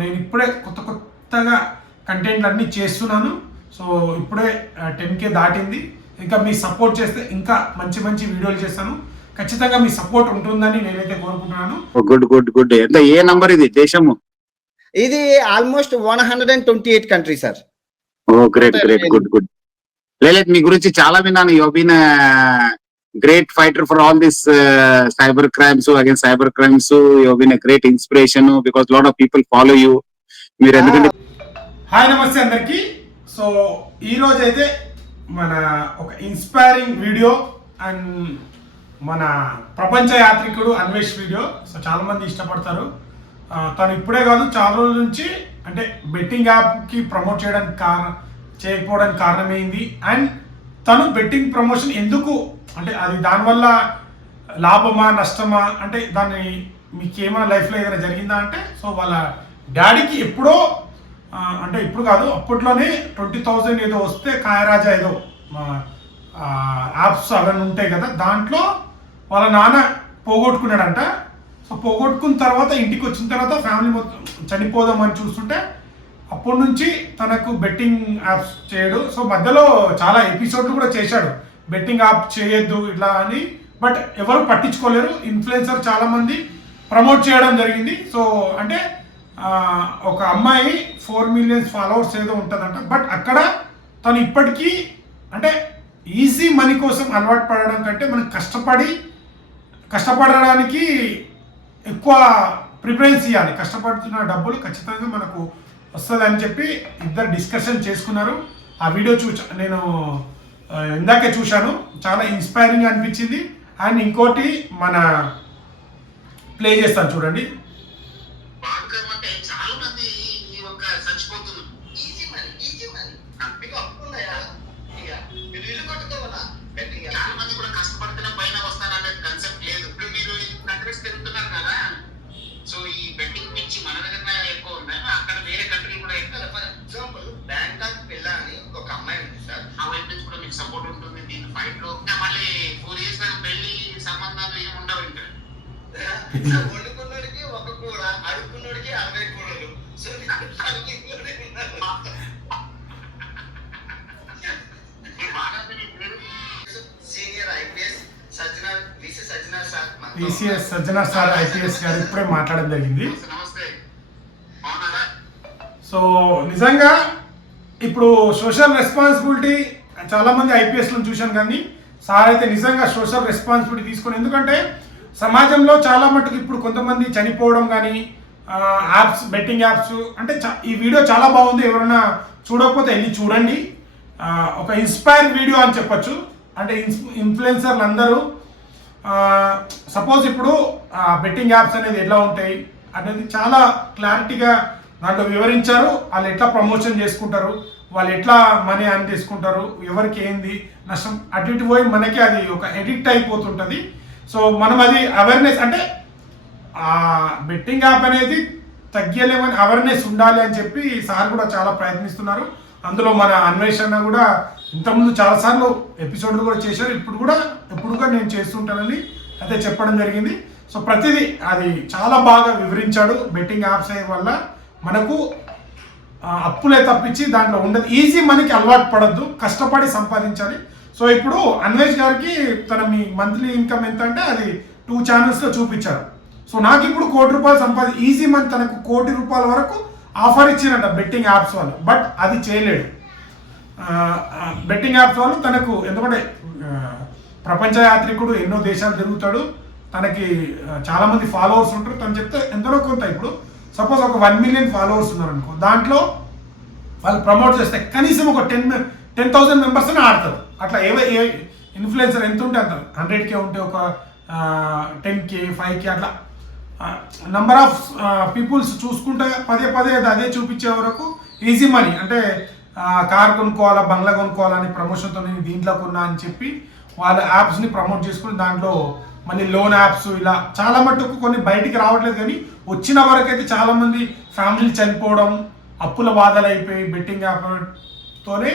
నేను ఇప్పుడే కొత్తగా కంటెంట్లు అన్నీ చేస్తున్నాను. సో ఇప్పుడే 10K దాటింది. ఇంకా మీ సపోర్ట్ చేస్తే ఇంకా మంచి వీడియోలు చేస్తాను. ఖచ్చితంగా మీ సపోర్ట్ ఉంటుందని నేనైతే కోరుకుంటున్నాను. గుడ్. ఎంత ఏ నంబర్ ఇది దేశము? ఇది almost 128 country sir. Oh great good. లేదు మీ గురించి చాలా విన్నాను. You have been great fighter for all this cyber crimes, against cyber crimes. You have been a great inspiration because lot of people follow you. మీరు ఎందుకంటే hi నమస్తే అందరికి. So ఈ రోజు అయితే మన ఒక ఇన్స్పైరింగ్ వీడియో అండ్ మన ప్రపంచ యాత్రికుడు అన్వేష్ వీడియో. సో చాలా మంది ఇష్టపడతారు. తను ఇప్పుడే కాదు చాలా రోజుల నుంచి అంటే బెట్టింగ్ యాప్కి ప్రమోట్ చేయకపోవడానికి కారణమైంది. అండ్ తను బెట్టింగ్ ప్రమోషన్ ఎందుకు అంటే అది దానివల్ల లాభమా నష్టమా అంటే దాన్ని మీకు ఏమైనా లైఫ్లో ఏదైనా జరిగిందా అంటే సో వాళ్ళ డాడీకి ఎప్పుడో అంటే ఇప్పుడు కాదు అప్పట్లోనే 20,000 ఏదో వస్తే కాయరాజా ఏదో యాప్స్ అవన్నీ ఉంటాయి కదా, దాంట్లో వాళ్ళ నాన్న పోగొట్టుకున్నాడంట. సో పోగొట్టుకున్న తర్వాత ఇంటికి వచ్చిన తర్వాత ఫ్యామిలీ మొత్తం చనిపోదామని చూస్తుంటే అప్పటి నుంచి తనకు బెట్టింగ్ యాప్స్ చేయడు. సో మధ్యలో చాలా ఎపిసోడ్లు కూడా చేశాడు బెట్టింగ్ యాప్ చేయొద్దు ఇట్లా అని, బట్ ఎవరు పట్టించుకోలేరు. ఇన్ఫ్లుయెన్సర్ చాలామంది ప్రమోట్ చేయడం జరిగింది. సో అంటే ఒక అమ్మాయి 4 million ఫాలోవర్స్ ఏదో ఉంటుందంట, బట్ అక్కడ తను ఇప్పటికీ అంటే ఈజీ మనీ కోసం అలవాటు పడడం కంటే మనం కష్టపడడానికి ఎక్కువ ప్రిఫరెన్స్ ఇవ్వాలి. కష్టపడుతున్న డబ్బులు ఖచ్చితంగా మనకు వస్తుందని చెప్పి ఇద్దరు డిస్కషన్ చేసుకున్నారు. ఆ వీడియో నేను ఇందాకే చూశాను, చాలా ఇన్స్పైరింగ్ అనిపించింది. అండ్ ఇంకోటి మన ప్లే చేస్తాను చూడండి. సపోర్ట్ ఉంటుంది దీని ఫైట్ లో. మళ్ళీ 4 years పెళ్లి సంబంధాలు ఏమి ఉండవు. ఇంకా వండుకున్నోడికి ఒక కూర, అడుక్కున్నోడికి 60 కూరలు. So senior IPS సజ్జనా sir IPS గారు ఇప్పుడే మాట్లాడడం జరిగింది. సో నిజంగా ఇప్పుడు సోషల్ రెస్పాన్సిబిలిటీ చాలా మంది ఐపీఎస్లను చూశాను, కానీ సార్ అయితే నిజంగా సోషల్ రెస్పాన్సిబిలిటీ తీసుకొని, ఎందుకంటే సమాజంలో చాలా మటుకు ఇప్పుడు కొంతమంది చనిపోవడం కానీ యాప్స్ బెట్టింగ్ యాప్స్ అంటే ఈ వీడియో చాలా బాగుంది. ఎవరైనా చూడకపోతే వెళ్ళి చూడండి. ఒక ఇన్స్పైర్ వీడియో అని చెప్పొచ్చు. అంటే ఇన్ఫ్లుయెన్సర్లు అందరూ సపోజ్ ఇప్పుడు బెట్టింగ్ యాప్స్ అనేది ఎలా ఉంటాయి అనేది చాలా క్లారిటీగా దాంట్లో వివరించారు. వాళ్ళు ఎట్లా ప్రమోషన్ చేసుకుంటారు, వాళ్ళు ఎట్లా మనీ అని తీసుకుంటారు, ఎవరికి ఏంది నష్టం, అటు ఇటు పోయి మనకి అది ఒక ఎడిక్ట్ అయిపోతుంటుంది. సో మనం అది అవేర్నెస్ అంటే బెట్టింగ్ యాప్ అనేది తగ్గలేమని అవేర్నెస్ ఉండాలి అని చెప్పి సార్ కూడా చాలా ప్రయత్నిస్తున్నారు. అందులో మన అన్వేషణ కూడా ఇంతకుముందు చాలాసార్లు ఎపిసోడ్లు కూడా చేశారు. ఎప్పుడు నేను చేస్తుంటానని అయితే చెప్పడం జరిగింది. సో ప్రతిదీ అది చాలా బాగా వివరించాడు. బెట్టింగ్ యాప్స్ వల్ల మనకు అప్పులే తప్పించి దాంట్లో ఉండదు. ఈజీ మనకి అలవాటు పడద్దు, కష్టపడి సంపాదించాలి. సో ఇప్పుడు అన్వేష్ గారికి తన మీ మంత్లీ ఇన్కమ్ ఎంత అంటే అది 2 ఛానల్స్లో చూపించారు. సో నాకు ఇప్పుడు ₹1 కోటి ఈజీ మనీ తనకు ₹1 కోటి వరకు ఆఫర్ ఇచ్చినట్ట బెట్టింగ్ యాప్స్ వాళ్ళు, బట్ అది చేయలేడు. బెట్టింగ్ యాప్స్ వాళ్ళు తనకు ఎందుకంటే ప్రపంచ యాత్రికుడు ఎన్నో దేశాలు తిరుగుతాడు, తనకి చాలామంది ఫాలోవర్స్ ఉంటారు. తను చెప్తే ఎంతలో కొంత ఇప్పుడు సపోజ్ ఒక 1 million ఫాలోవర్స్ ఉన్నారనుకో, దాంట్లో వాళ్ళు ప్రమోట్ చేస్తే కనీసం ఒక 10,000 మెంబర్స్ అని ఆడతారు. అట్లా ఏ ఇన్ఫ్లుయెన్సర్ ఎంత ఉంటే అంత 100K ఉంటే ఒక 10K 5K అట్లా నంబర్ ఆఫ్ పీపుల్స్ చూసుకుంటే పదే అదే చూపించే వరకు ఈజీ మనీ అంటే కార్ కొనుక్కోవాలా, బంగ్లా కొనుక్కోవాలని ప్రమోషన్తో నేను దీంట్లో కొన్నా అని చెప్పి వాళ్ళ యాప్స్ని ప్రమోట్ చేసుకుని దాంట్లో మళ్ళీ లోన్ యాప్స్ ఇలా చాలా మట్టుకు కొన్ని బయటికి రావట్లేదు. కానీ వచ్చిన వరకు అయితే చాలామంది ఫ్యామిలీ చనిపోవడం, అప్పుల బాధలు అయిపోయి బెట్టింగ్ యాప్తోనే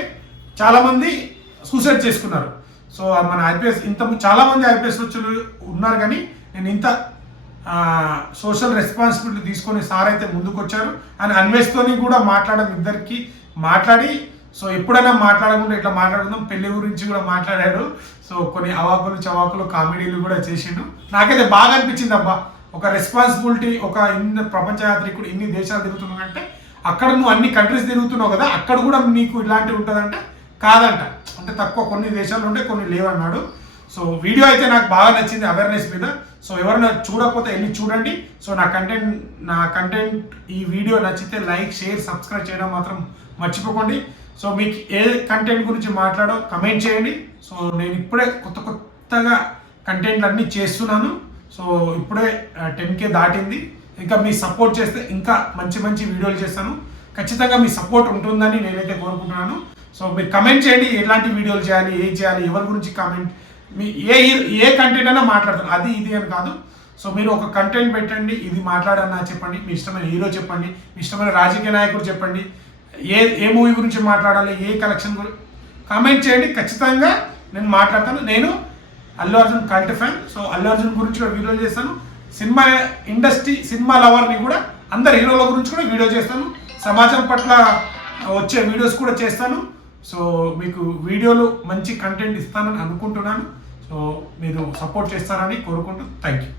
చాలామంది సూసైడ్ చేసుకున్నారు. సో మన ఐపీఎస్ చాలామంది ఐపీఎస్ వచ్చి ఉన్నారు, కానీ నేను ఇంత సోషల్ రెస్పాన్సిబిలిటీ తీసుకొని సార్ అయితే ముందుకు వచ్చారు. అండ్ అన్వేష్తోని కూడా మాట్లాడడం, ఇద్దరికి మాట్లాడి సో ఎప్పుడైనా మాట్లాడకుండా ఇట్లా మాట్లాడుకుందాం, పెళ్లి గురించి కూడా మాట్లాడాడు. సో కొన్ని అవాకులు చవాకులు కామెడీలు కూడా చేసిండు. నాకైతే బాగా అనిపించింది అబ్బా, ఒక రెస్పాన్సిబిలిటీ, ఒక ఇన్ని ప్రపంచ యాత్రికుడు ఇన్ని దేశాలు తిరుగుతున్నావు అంటే అక్కడ నువ్వు అన్ని కంట్రీస్ తిరుగుతున్నావు కదా, అక్కడ కూడా నీకు ఇలాంటివి ఉంటుందంటే కాదంట, అంటే తక్కువ కొన్ని దేశాలు ఉంటే కొన్ని లేవన్నాడు. సో వీడియో అయితే నాకు బాగా నచ్చింది అవేర్నెస్ మీద. సో ఎవరైనా చూడకపోతే వెళ్ళి చూడండి. సో నా కంటెంట్ ఈ వీడియో నచ్చితే లైక్, షేర్, సబ్స్క్రైబ్ చేయడం మాత్రం మర్చిపోకండి. సో మీకు ఏ కంటెంట్ గురించి మాట్లాడో కమెంట్ చేయండి. సో నేను ఇప్పుడే కొత్తగా కంటెంట్లు అన్నీ చేస్తున్నాను. సో ఇప్పుడే 10K దాటింది. ఇంకా మీ సపోర్ట్ చేస్తే ఇంకా మంచి వీడియోలు చేస్తాను. ఖచ్చితంగా మీ సపోర్ట్ ఉంటుందని నేనైతే కోరుకుంటున్నాను. సో మీరు కమెంట్ చేయండి, ఎలాంటి వీడియోలు చేయాలి, ఏం చేయాలి, ఎవరి గురించి కామెంట్, మీ ఏ కంటెంట్ అయినా మాట్లాడతాను, అది ఇది అని కాదు. సో మీరు ఒక కంటెంట్ పెట్టండి, ఇది మాట్లాడన్నా చెప్పండి, మీ ఇష్టమైన హీరో చెప్పండి, మీ ఇష్టమైన రాజకీయ నాయకుడు చెప్పండి, ఏ మూవీ గురించి మాట్లాడాలి, ఏ కలెక్షన్ గురించి కామెంట్ చేయండి. ఖచ్చితంగా నేను మాట్లాడతాను. నేను Allu Arjun cult fan. So Allu Arjun గురించి కూడా వీడియోలు చేస్తాను. సినిమా ఇండస్ట్రీ, సినిమా లవర్ని కూడా, అందరు హీరోల గురించి కూడా వీడియో చేస్తాను. సమాజం పట్ల వచ్చే వీడియోస్ కూడా చేస్తాను. సో మీకు వీడియోలు మంచి కంటెంట్ ఇస్తానని అనుకుంటున్నాను. సో మీరు సపోర్ట్ చేస్తారని కోరుకుంటూ థ్యాంక్ యూ.